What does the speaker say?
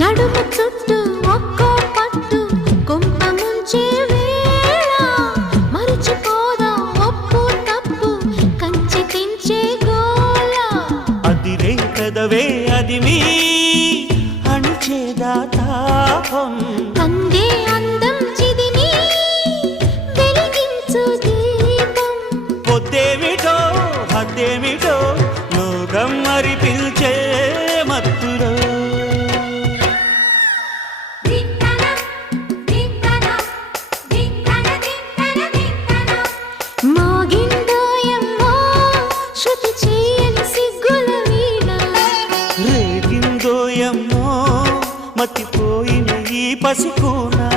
నడుము చుట్టూ ఒక్కో పట్టు కొంప ముంచే వేళ. మరిచిపోదా ఒప్పు తప్పు కంచి తెంచే గోల అదిరే పెదవే అది మీ అణిచేదా తాపం. అందే అందం చిదిమి వెలిగించు దీపం. పొద్దేమిటో హద్దేమిటో లోకం మరి పిలిచే మతిపోయిన ఈ పసికూనా